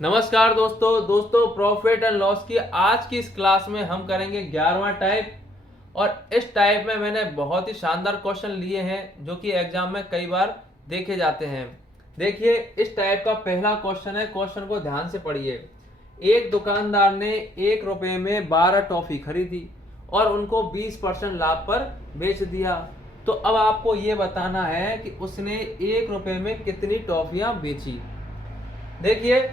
नमस्कार दोस्तों profit and loss की आज की इस क्लास में हम करेंगे 11वां टाइप। और इस टाइप में मैंने बहुत ही शानदार क्वेश्चन लिए हैं जो कि एग्जाम में कई बार देखे जाते हैं। देखिए, इस टाइप का पहला क्वेश्चन है, क्वेश्चन को ध्यान से पढ़िए। एक दुकानदार ने 1 रुपए में 12 टॉफी खरीदी और उनको 20% लाभ पर बेच दिया। तो अब आपको ये बताना है कि उसने 1 रुपए में कितनी टॉफियां बेची। देखिए,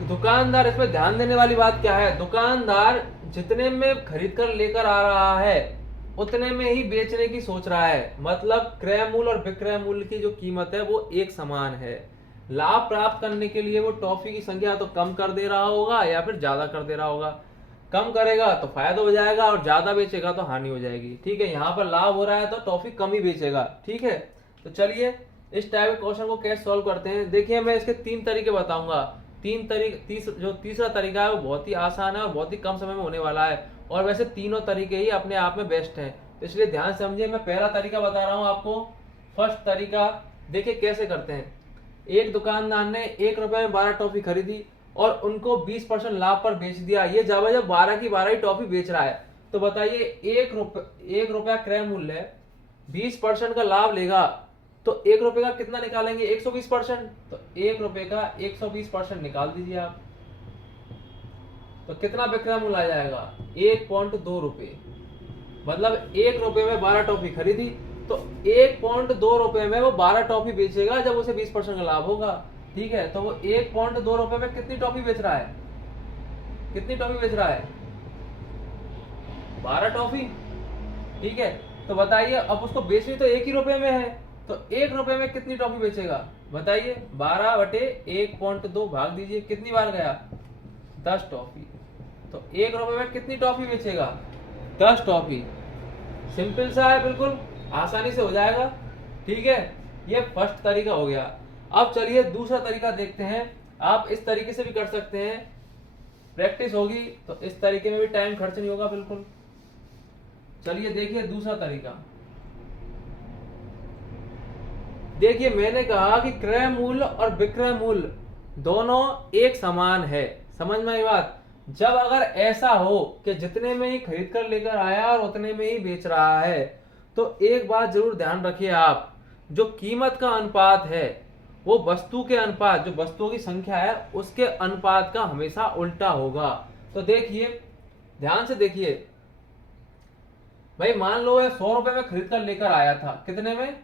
दुकानदार, इसमें ध्यान देने वाली बात क्या है, दुकानदार जितने में खरीद कर लेकर आ रहा है उतने में ही बेचने की सोच रहा है। मतलब क्रय मूल्य और विक्रय मूल्य की जो कीमत है वो एक समान है। लाभ प्राप्त करने के लिए वो टॉफी की संख्या तो कम कर दे रहा होगा या फिर ज्यादा कर दे रहा होगा। कम करेगा तो फायदा हो जाएगा और ज्यादा बेचेगा तो हानि हो जाएगी। ठीक है, यहाँ पर लाभ हो रहा है तो टॉफी कम ही बेचेगा। ठीक है, तो चलिए इस टाइप के क्वेश्चन को कैसे सॉल्व करते हैं। देखिए, मैं इसके 3 तरीके बताऊंगा। जो तीसरा तरीका है वो बहुत ही आसान है और बहुत ही कम समय में होने वाला है। और वैसे तीनों तरीके ही अपने आप में बेस्ट हैं, तो इसलिए ध्यान समझिए। मैं पहला तरीका बता रहा हूँ आपको, फर्स्ट तरीका। देखिए कैसे करते हैं। एक दुकानदार ने 1 रुपए में 12 टॉफी खरीदी और उनको 20% लाभ पर बेच दिया। ये जब 12 की 12 ही टॉफी बेच रहा है, तो बताइए 1 रुपया क्रय मूल्य है, 20% का लाभ लेगा तो 1 रुपए का कितना निकालेंगे, 120%। तो 1 रुपए का 120% निकाल दीजिए आप, तो कितना विक्रय मूल्य आ जाएगा, 1.2 रुपए। मतलब 1 रुपए में 12 टॉफी खरीदी तो 1.2 रुपए में वो 12 टॉफी बेचेगा जब उसे 20% का लाभ होगा। ठीक है, तो वो 1.2 रुपए में कितनी टॉफी बेच रहा है, कितनी टॉफी बेच रहा है, 12 टॉफी। ठीक है, तो बताइए अब उसको बेचनी तो 1 ही रुपए में है, तो 1 रुपए में कितनी टॉफी बेचेगा बताइए, 12/1.2 भाग दीजिए, कितनी बार गया, 10 टॉफी। तो 1 रुपए में कितनी टॉफी बेचेगा, 10 टॉफी। सिंपल सा है, बिल्कुल आसानी से हो जाएगा। ठीक है, ये फर्स्ट तरीका हो गया। अब चलिए दूसरा तरीका देखते हैं। आप इस तरीके से भी कर सकते हैं, प्रैक्टिस होगी तो इस तरीके में भी टाइम खर्च नहीं होगा बिल्कुल। चलिए देखिए दूसरा तरीका। देखिए, मैंने कहा कि क्रय मूल्य और विक्रय मूल्य दोनों एक समान है। समझ में आई बात। जब अगर ऐसा हो कि जितने में ही खरीद कर लेकर आया और उतने में ही बेच रहा है, तो एक बात जरूर ध्यान रखिए आप, जो कीमत का अनुपात है वो वस्तु के अनुपात, जो वस्तुओं की संख्या है उसके अनुपात का हमेशा उल्टा होगा। तो देखिए, ध्यान से देखिए भाई, मान लो 100 रुपए में खरीद कर लेकर आया था, कितने में,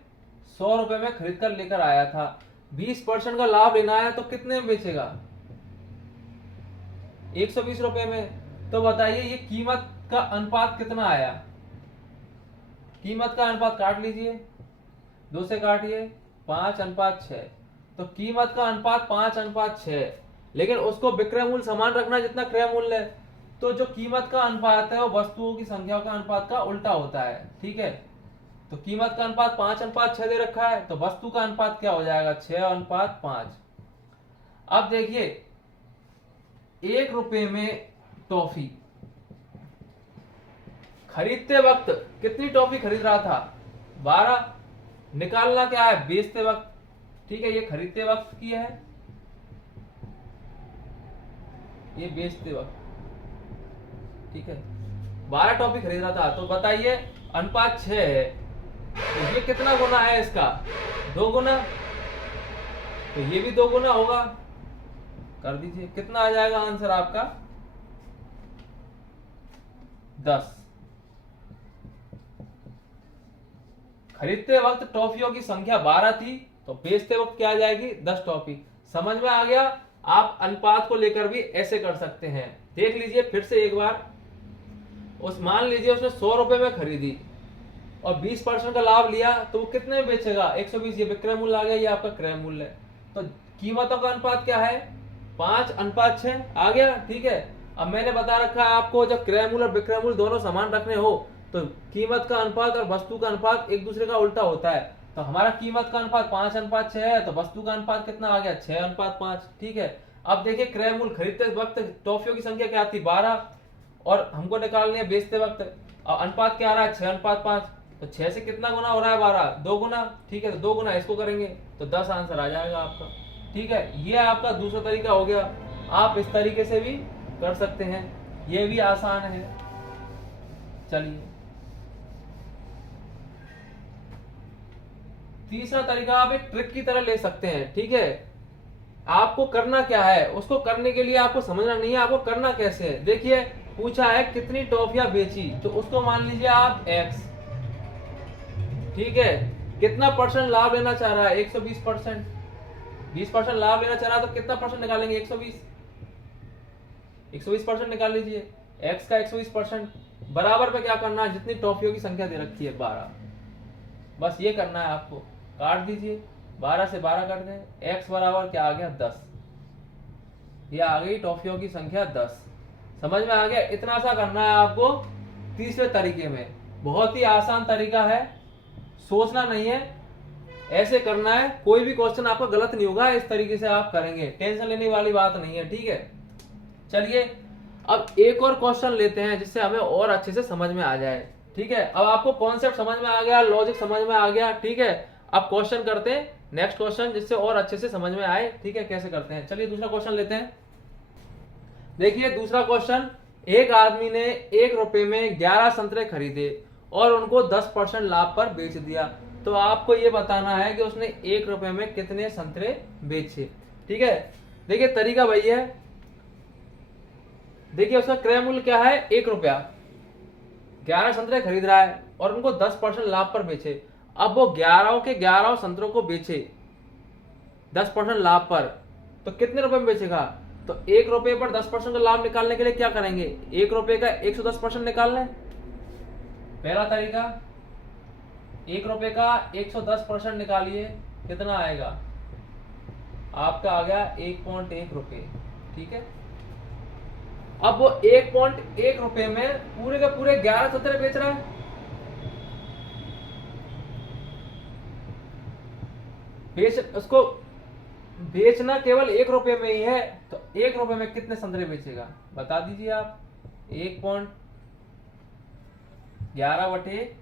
100 रुपए में खरीद कर लेकर आया था, 20% का लाभ लेना है तो कितने में बेचेगा, 120 रुपए में। तो बताइए ये कीमत का अनुपात कितना आया, कीमत का अनुपात काट लीजिए, 2 से काटिए, 5:6। तो कीमत का अनुपात 5:6, लेकिन उसको विक्रय मूल्य समान रखना जितना क्रय मूल्य है। तो जो कीमत का अनुपात है वो वस्तुओं की संख्या का अनुपात का उल्टा होता है। ठीक है, तो कीमत का अनुपात 5:6 दे रखा है, तो वस्तु का अनुपात क्या हो जाएगा, 6:5। अब देखिए, 1 रुपए में टॉफी खरीदते वक्त कितनी टॉफी खरीद रहा था, 12। निकालना क्या है, बेचते वक्त। ठीक है, ये खरीदते वक्त की है, ये बेचते वक्त। ठीक है, 12 टॉफी खरीद रहा था, तो बताइए अनुपात 6 है, तो ये कितना गुना है इसका, 2 गुना। तो ये भी 2 गुना होगा, कर दीजिए, कितना आ जाएगा आंसर आपका, 10। खरीदते वक्त टॉफियों की संख्या 12 थी, तो बेचते वक्त क्या आ जाएगी, 10 टॉफी। समझ में आ गया। आप अनुपात को लेकर भी ऐसे कर सकते हैं। देख लीजिए फिर से एक बार। मान लीजिए उसने 100 रुपए में खरीदी और 20% का लाभ लिया, तो वो कितने में बेचेगा, 120। ये विक्रय मूल्य आ गया, ये आपका क्रय मूल्य है। तो कीमतों का अनुपात क्या है, 5:6 आ गया। ठीक है, अब मैंने बता रखा है आपको, जब क्रय मूल्य और विक्रय मूल्य दोनों समान रखने हो तो कीमत का अनुपात और वस्तु का अनुपात एक दूसरे का उल्टा होता है। तो हमारा कीमत का अनुपात 5:6 है, तो वस्तु का अनुपात कितना आ गया, 6:5। ठीक है, अब देखिए क्रय मूल्य खरीदते वक्त टॉफियों की संख्या क्या थी, 12, और हमको निकालनी है बेचते वक्त। अनुपात क्या आ रहा है, 6:5। तो 6 से कितना गुना हो रहा है, 12, 2 गुना। ठीक है, तो 2 गुना इसको करेंगे तो 10 आंसर आ जाएगा आपका। ठीक है, ये आपका दूसरा तरीका हो गया। आप इस तरीके से भी कर सकते हैं, ये भी आसान है। चलिए तीसरा तरीका आप एक ट्रिक की तरह ले सकते हैं। ठीक है, आपको करना क्या है, उसको करने के लिए आपको समझना नहीं है आपको करना कैसे है। देखिए पूछा है कितनी टॉफियां बेची, तो उसको मान लीजिए आप x। ठीक है, कितना परसेंट लाभ लेना चाह रहा है, 120%। 20% लाभ लेना चाह रहा है तो कितना परसेंट निकालेंगे, 120। 120% निकाल लीजिए, x का 120% बराबर पे क्या करना है, जितनी टॉफियों की संख्या दे रखी है 12, बस ये करना है आपको। काट दीजिए, 12 से 12 कट गए, x बराबर क्या आ गया, 10। ये आ गई टॉफियों की संख्या 10। समझ में आ गया, इतना सा करना है आपको तीसरे तरीके में। बहुत ही आसान तरीका है, सोचना नहीं है, ऐसे करना है। कोई भी क्वेश्चन आपका गलत नहीं होगा, इस तरीके से आप करेंगे, टेंशन लेने वाली बात नहीं है। ठीक है, चलिए अब एक और क्वेश्चन लेते हैं जिससे हमें और अच्छे से समझ में आ जाए। ठीक है, अब आपको कॉन्सेप्ट समझ में आ गया, लॉजिक समझ में आ गया। ठीक है, अब क्वेश्चन करते हैं, नेक्स्ट क्वेश्चन जिससे और अच्छे से समझ में आए। ठीक है, कैसे करते हैं, चलिए दूसरा क्वेश्चन लेते हैं। देखिए दूसरा क्वेश्चन, एक आदमी ने 1 रुपए में 11 संतरे खरीदे और उनको 10% लाभ पर बेच दिया। तो आपको ये बताना है कि उसने 1 रुपए में कितने संतरे बेचे। ठीक है, देखिए तरीका वही है। देखिए उसका क्रय मूल्य क्या है, 1 रुपया। 11 संतरे खरीद रहा है और उनको 10% लाभ पर बेचे। अब वो 11 के 11 संतरों को बेचे 10% लाभ पर, तो कितने रुपए में बेचेगा। तो 1 रुपए पर 10% का लाभ निकालने के लिए क्या करेंगे, 1 रुपए का 110% निकाल लें। पहला तरीका, 1 रुपए का 110% निकालिए, कितना आएगा, आपका आ गया 1.1 रुपए। ठीक है, अब वो 1.1 रुपए में पूरे के पूरे 11 संतरे बेच रहा है। उसको बेचना केवल 1 रुपए में ही है, तो 1 रुपए में कितने संतरे बेचेगा, बता दीजिए आप। 1.11 बटे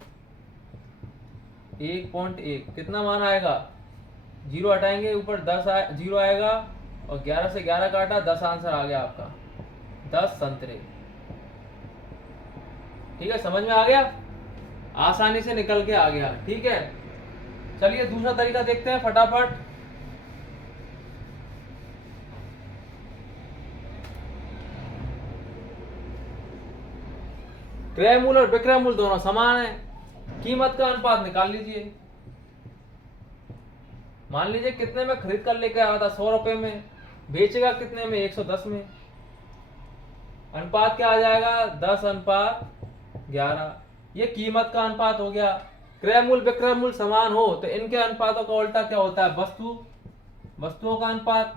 1.1 कितना मान आएगा, 0 हटाएंगे ऊपर 0 आएगा और 11 से 11 काटा, 10 आंसर आ गया आपका, 10 संतरे। ठीक है, समझ में आ गया, आसानी से निकल के आ गया। ठीक है, चलिए दूसरा तरीका देखते हैं फटाफट। क्रय मूल्य और विक्रय मूल्य दोनों समान है, कीमत का अनुपात निकाल लीजिए। मान लीजिए कितने में खरीद कर लेकर आया था, 100 रुपए में, बेचेगा कितने में, 110 में। अनुपात क्या आ जाएगा, 10:11। ये कीमत का अनुपात हो गया। क्रय मूल्य विक्रय मूल्य समान हो तो इनके अनुपातों का उल्टा क्या होता है, वस्तुओं का अनुपात।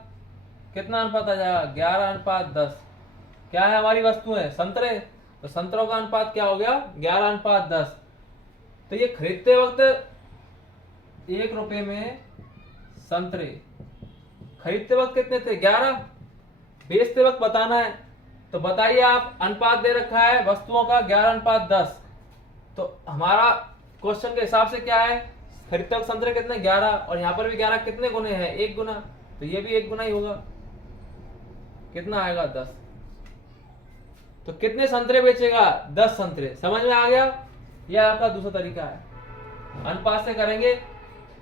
कितना अनुपात आ जाएगा, 11:10। क्या है हमारी वस्तुएं, संतरे, तो संतरों का अनुपात क्या हो गया, 11:10। तो ये खरीदते वक्त 1 रुपए में संतरे, खरीदते वक्त कितने थे, 11। बेचते वक्त बताना है, तो बताइए आप, अनुपात दे रखा है वस्तुओं का 11:10। तो हमारा क्वेश्चन के हिसाब से क्या है, खरीदते वक्त संतरे कितने, 11, और यहां पर भी 11 कितने गुने हैं, 1 गुना, तो ये भी 1 गुना ही होगा। कितना आएगा, 10। तो कितने संतरे बेचेगा, 10 संतरे। समझ में आ गया, यह आपका दूसरा तरीका है। अनुपात से करेंगे,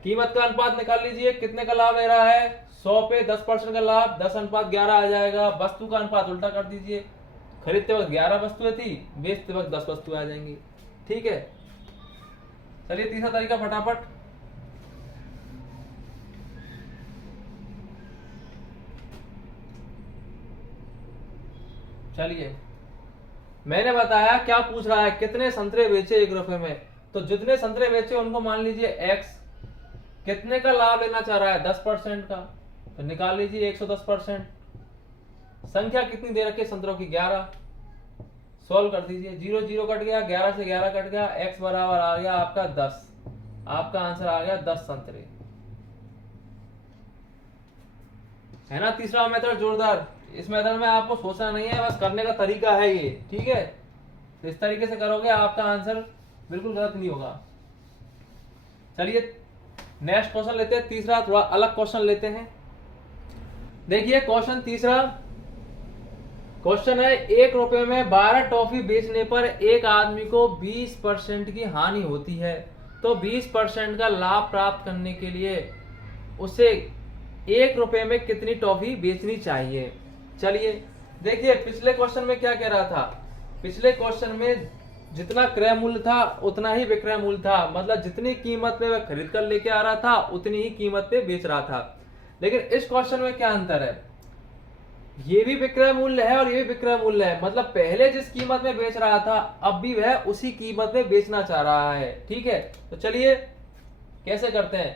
कीमत का अनुपात निकाल लीजिए, कितने का लाभ ले रहा है, 100 पे 10% का लाभ, 10:11 आ जाएगा। वस्तु का अनुपात उल्टा कर दीजिए, खरीदते वक्त 11 वस्तुएं थी, बेचते वक्त 10 वस्तुएं आ जाएंगी। ठीक है, चलिए तीसरा तरीका फटाफट। चलिए मैंने बताया क्या पूछ रहा है, कितने संतरे बेचे 1 रुपए में, तो जितने संतरे बेचे उनको मान लीजिए x। कितने का लाभ लेना चाह रहा है, 10% का, तो निकाल लीजिए 110%। संख्या कितनी दे रखी है संतरों की, 11। सॉल्व कर दीजिए, 0 0 कट गया, 11 से 11 कट गया, x बराबर आ गया आपका 10। आपका आंसर आ गया 10 संतरे, है ना। तीसरा मेथड जोरदार, इस मेथड में आपको सोचना नहीं है, बस करने का तरीका है ये। ठीक है, तो इस तरीके से करोगे आपका आंसर बिल्कुल गलत नहीं होगा। चलिए नेक्स्ट क्वेश्चन लेते हैं, तीसरा थोड़ा अलग क्वेश्चन लेते हैं। देखिए क्वेश्चन तीसरा क्वेश्चन है, 1 रुपए में 12 टॉफी बेचने पर एक आदमी को 20% की हानि होती है, तो 20% का लाभ प्राप्त करने के लिए उसे 1 रुपए में कितनी टॉफी बेचनी चाहिए। चलिए देखिए पिछले क्वेश्चन में क्या कह रहा था, पिछले क्वेश्चन में जितना क्रय मूल्य था उतना ही विक्रय मूल्य था, मतलब जितनी कीमत पे वह खरीद कर लेके आ रहा था उतनी ही कीमत पे बेच रहा था। लेकिन इस क्वेश्चन में क्या अंतर है, ये भी विक्रय मूल्य है और ये भी विक्रय मूल्य है, मतलब पहले जिस कीमत में बेच रहा था अब भी वह उसी कीमत में बेचना चाह रहा है। ठीक है, तो चलिए कैसे करते हैं।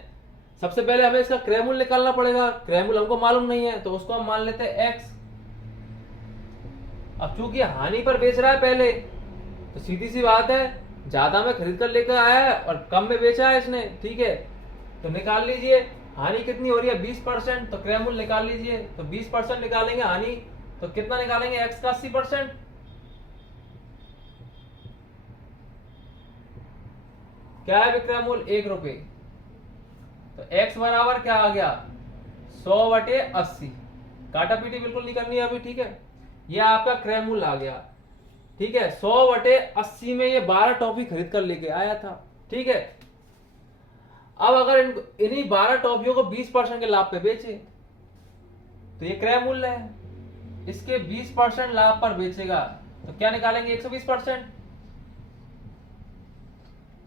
सबसे पहले हमें इसका क्रय मूल्य निकालना पड़ेगा, क्रय मूल्य हमको मालूम नहीं है तो उसको हम मान लेते हैं x। अब चूंकि हानि पर बेच रहा है पहले, तो सीधी सी बात है ज्यादा में खरीद कर लेकर आया है और कम में बेचा है इसने। ठीक है, तो निकाल लीजिए हानि कितनी हो रही है 20%, तो क्रय मूल्य निकाल लीजिए। तो 20% निकालेंगे हानि, तो कितना निकालेंगे x का 80%। क्या है विक्रय मूल्य 1 रुपए, तो x बराबर क्या आ गया 100/80। काटा पीटी बिल्कुल नहीं करनी है अभी। ठीक है, ये आपका क्रय मूल्य आ गया। ठीक है, 100/80 में ये 12 टॉफी खरीद कर लेके आया था। ठीक है, अब अगर इन्हीं 12 टॉफियों को 20% के लाभ पे बेचे तो ये क्रय मूल्य है, इसके 20% लाभ पर बेचेगा तो क्या निकालेंगे 120%।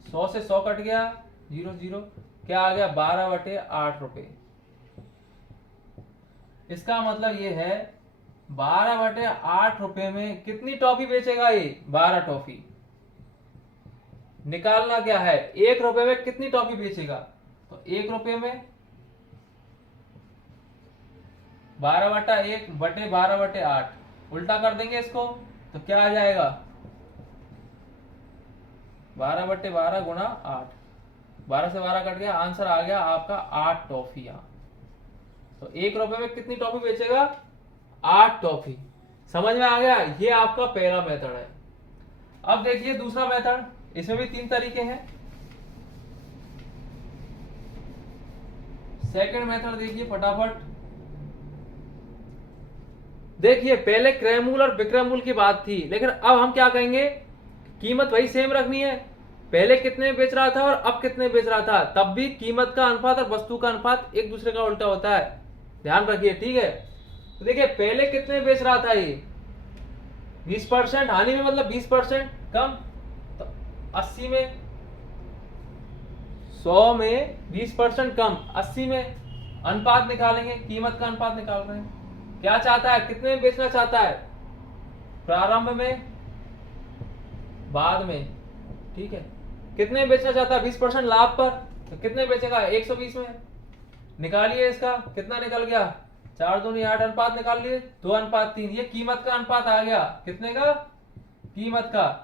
100 से 100 कट गया, 0 0, क्या आ गया 12/8 रुपए। इसका मतलब ये है 12/8 रुपए में कितनी टॉफी बेचेगा ये 12 टॉफी। निकालना क्या है 1 रुपए में कितनी टॉफी बेचेगा, तो 1 रुपए में 12/1/12/8 उल्टा कर देंगे इसको तो क्या आ जाएगा 12/12 गुणा 8। 12 से 12 कट गया, आंसर आ गया आपका 8 टॉफियां। तो 1 रुपए में कितनी टॉफी बेचेगा 8 टॉफी। समझ में आ गया, ये आपका पहला मेथड है। अब देखिए दूसरा मेथड, इसमें भी 3 तरीके हैं। सेकंड मेथड देखिए फटाफट। देखिए पहले क्रय मूल्य और विक्रय मूल्य की बात थी, लेकिन अब हम क्या कहेंगे कीमत वही सेम रखनी है। पहले कितने में बेच रहा था और अब कितने में बेच रहा था, तब भी कीमत का अनुपात और वस्तु का अनुपात एक दूसरे का उल्टा होता है, ध्यान रखिए। ठीक है, तो देखिए पहले कितने में बेच रहा था ये 20%, हानि में मतलब 20% कम, तो 80 में 100 में 20% कम 80 में। अनुपात निकालेंगे, कीमत का अनुपात निकाल रहे हैं। क्या चाहता है, कितने में बेचना चाहता है, प्रारंभ में बाद में। ठीक है, कितने में बेचना चाहता है 20% लाभ पर, तो कितने बेचेगा 120 में। निकालिए इसका, कितना निकल गया 4 दूनी 8, अनुपात निकाल लिए 2:3। ये कीमत का अनुपात आ गया, कितने का कीमत का,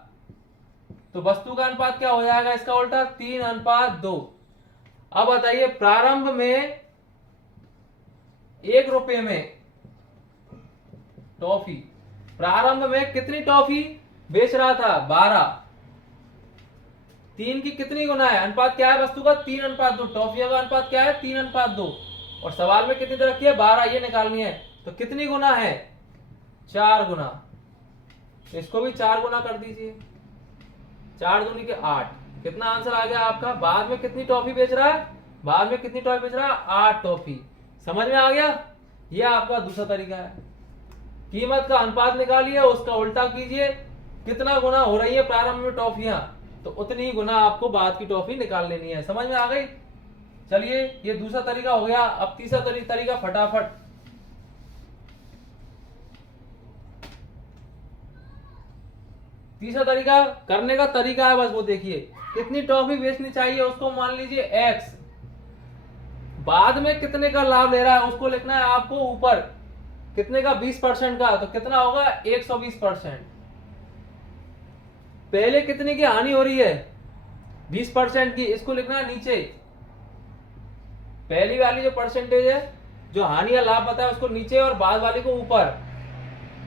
तो वस्तु का अनुपात क्या हो जाएगा इसका उल्टा 3:2। अब बताइए प्रारंभ में 1 रुपए में टॉफी, प्रारंभ में कितनी टॉफी बेच रहा था 12, 3 की कितनी गुना है, अनुपात क्या है वस्तु का 3:2, टॉफियों का अनुपात क्या है 3:2, और सवाल में कितनी रखी है 12, ये निकालनी है, तो कितनी गुना है 4 गुना। इसको भी 4 गुना कर दीजिए, 4 दूनी के 8। कितना आंसर आ गया आपका, बाद में कितनी टॉफी बेच रहा है, बाद में कितनी टॉफी बेच रहा है 8 टॉफी। समझ में आ गया, यह आपका दूसरा तरीका है। कीमत का अनुपात निकालिए, उसका उल्टा कीजिए, कितना गुना हो रही है प्रारंभ में टॉफियां, तो उतनी ही गुना आपको बाद की टॉफी निकाल लेनी है। समझ में आ गई। चलिए ये दूसरा तरीका हो गया। अब तीसरा तरीका फटाफट। तीसरा तरीका करने का तरीका है, बस वो देखिए कितनी टॉफी बेचनी चाहिए उसको मान लीजिए x, बाद में कितने का लाभ ले रहा है उसको लिखना है आपको ऊपर, कितने का 20% का, तो कितना होगा 120%। पहले कितने की हानि हो रही है 20% की, इसको लिखना है नीचे। पहली वाली जो परसेंटेज है, जो हानि या लाभ बताया उसको नीचे और बाद वाली को ऊपर,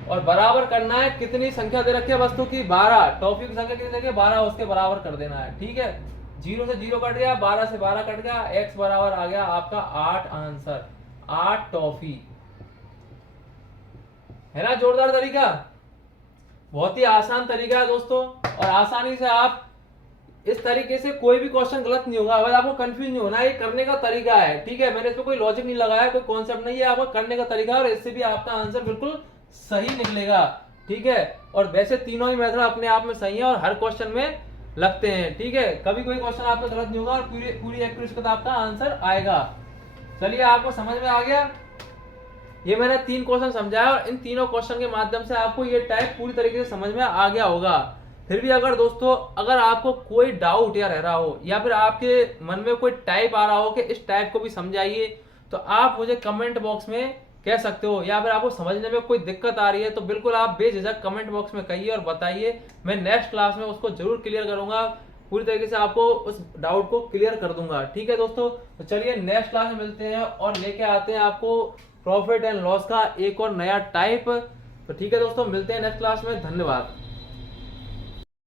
और बराबर करना है कितनी संख्या दे रखी है वस्तु की 12, टॉफी की संख्या कितनी दे रखी है 12, उसके बराबर कर देना है। ठीक है, 0 से 0 कट गया, 12 से 12 कट गया, x बराबर आ गया आपका 8 आंसर, 8 टॉफी। है ना जोरदार तरीका। बहुत ही आसान तरीका है दोस्तों, और आसानी से आप इस तरीके से कोई भी क्वेश्चन गलत नहीं होगा। अगर आपको कंफ्यूज नहीं होना, ये करने का तरीका है, ठीक है। मैंने इसमें कोई लॉजिक नहीं लगाया, कोई कॉन्सेप्ट नहीं है, आपका करने का तरीका है, और इससे भी आपका आंसर बिल्कुल सही निकलेगा, ठीक है। और वैसे तीनों ही मेथड अपने आप में सही है और हर क्वेश्चन में लगते हैं, ठीक है। कभी कोई क्वेश्चन आपका गलत नहीं होगा और पूरी पूरी एक्यूरेसी के साथ आपका आंसर आएगा। चलिए, आपको समझ में आ गया। ये मैंने 3 क्वेश्चन समझाया और इन तीनों क्वेश्चन के माध्यम से आपको ये टाइप पूरी तरीके से समझ में आ गया होगा। फिर भी अगर दोस्तों, अगर आपको कोई डाउट या रह रहा हो, या फिर आपके मन में कोई टाइप आ रहा हो कि इस टाइप को भी समझाइए, तो आप मुझे कमेंट बॉक्स में कह सकते हो। या फिर आपको समझने में कोई दिक्कत आ रही है तो बिल्कुल आप बेझिझक कमेंट बॉक्स में कहिए और बताइए। मैं नेक्स्ट क्लास में उसको जरूर क्लियर करूंगा, पूरी तरीके से आपको उस डाउट को क्लियर कर दूंगा, ठीक है दोस्तों। तो चलिए नेक्स्ट क्लास में मिलते हैं और लेके आते हैं आपको प्रॉफिट एंड लॉस का एक और नया टाइप। तो ठीक है दोस्तों, मिलते हैं नेक्स्ट क्लास में। धन्यवाद।